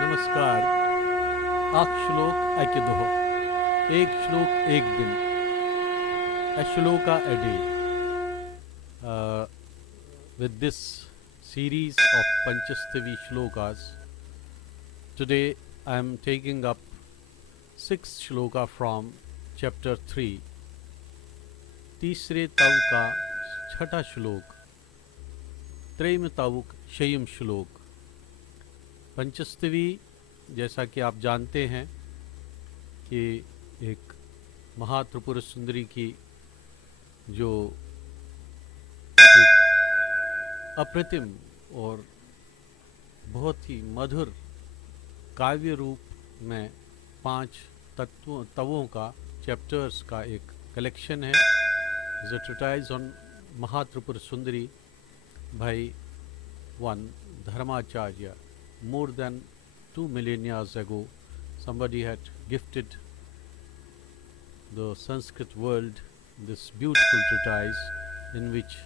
नमस्कार। आख श्लोक आके दोह, एक श्लोक एक दिन, a shloka a day. With this series of Panchastawi shlokas, today I am taking up 6th shloka from chapter 3, तीसरे तव का छठा श्लोक, त्रयम तवुक शयम श्लोक। पंचस्तवी, जैसा कि आप जानते हैं कि एक महात्रिपुर सुंदरी की जो एक अप्रतिम और बहुत ही मधुर काव्य रूप में 5 तवों का चैप्टर्स का एक कलेक्शन है। Is a treatise on Mahatripur Sundari by one Dharmacharya. More than 2 millennia ago, somebody had gifted the Sanskrit world this beautiful treatise in which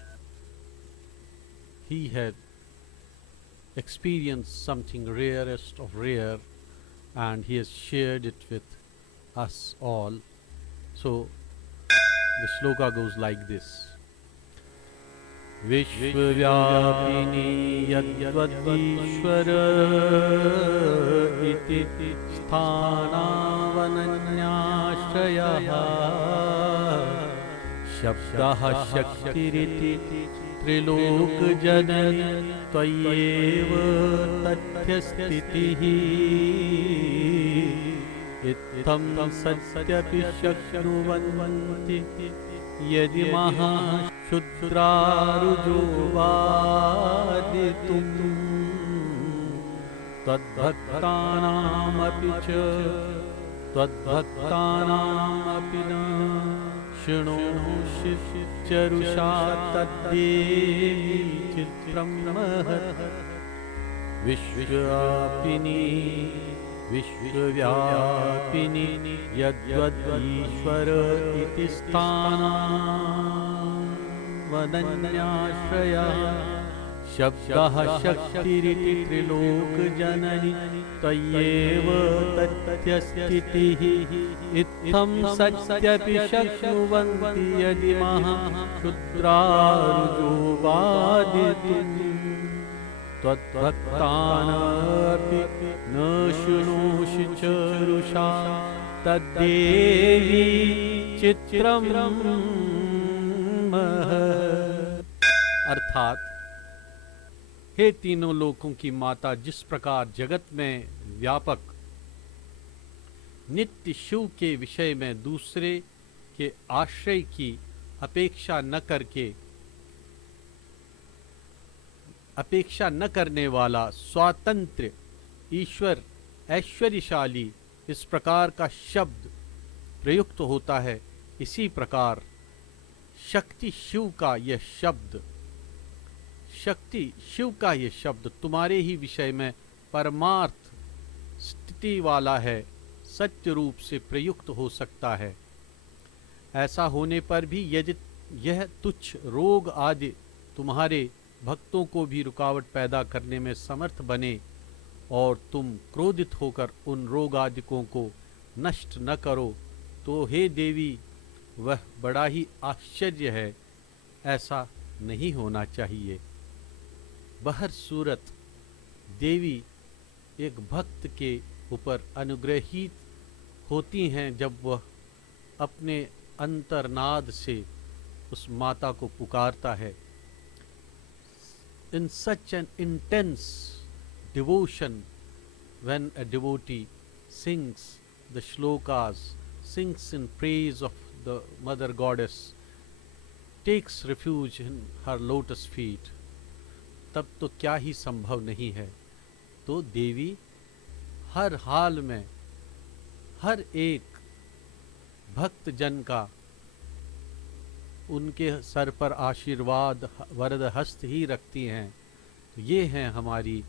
he had experienced something rarest of rare, and he has shared it with us all. So the shloka goes like this. विश्वव्यापिनी यद्वद्ईश्वर इति स्थानावनन्याश्रयः शब्दः शक्तिरिति त्रिलोकजननी त्वय्येव तथ्यस्थितिः इत्थं सत्यपि शक्नुवन्ति यदि महाशूद्रारुजो वादितुम् त्वद्भक्तानामपि न शृणोषि चरुषा तद्देवी चित्रं महत् विश्वव्यापिनी यद्वद्ईश्वर इति स्थानावनन्याश्रयः शब्दः शक्तिरिति त्रिलोकजननी त्वय्येव तथ्यस्थितिः इत्थं सत्यपि शक्नुवन्ति यदि महाशूद्रारुजो वादितुम् त्वद्भक्तानामपि न शृणोषि चरुषा तद्देवी चित्रं महत्। अर्थात, हे तीनों लोकों की माता, जिस प्रकार जगत में व्यापक नित्य शिव के विषय में दूसरे के आश्रय की अपेक्षा न करने वाला स्वातंत्र ईश्वर ऐश्वर्यशाली इस प्रकार का शब्द प्रयुक्त होता है, इसी प्रकार शक्ति शिव का यह शब्द तुम्हारे ही विषय में परमार्थ स्थिति वाला है, सत्य रूप से प्रयुक्त हो सकता है। ऐसा होने पर भी यदि यह तुच्छ रोग आदि तुम्हारे भक्तों को भी रुकावट पैदा करने में समर्थ बने और तुम क्रोधित होकर उन रोगादिकों को नष्ट न करो, तो हे देवी, वह बड़ा ही आश्चर्य है। ऐसा नहीं होना चाहिए। बहर सूरत देवी एक भक्त के ऊपर अनुग्रहित होती हैं जब वह अपने अंतर्नाद से उस माता को पुकारता है। In such an intense devotion, when a devotee sings the shlokas, sings in praise of the Mother Goddess, takes refuge in her lotus feet, तब तो क्या ही संभव नहीं है। तो देवी हर हाल में हर एक भक्त जन का उनके सर पर आशीर्वाद वरद हस्त ही रखती हैं। तो ये हैं हमारी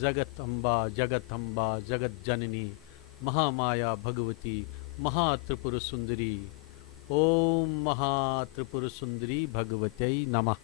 जगत अम्बा, जगत जननी, महामाया भगवती, महात्रिपुर सुंदरी। ओम महात्रिपुर सुंदरी भगवत्यै नमः।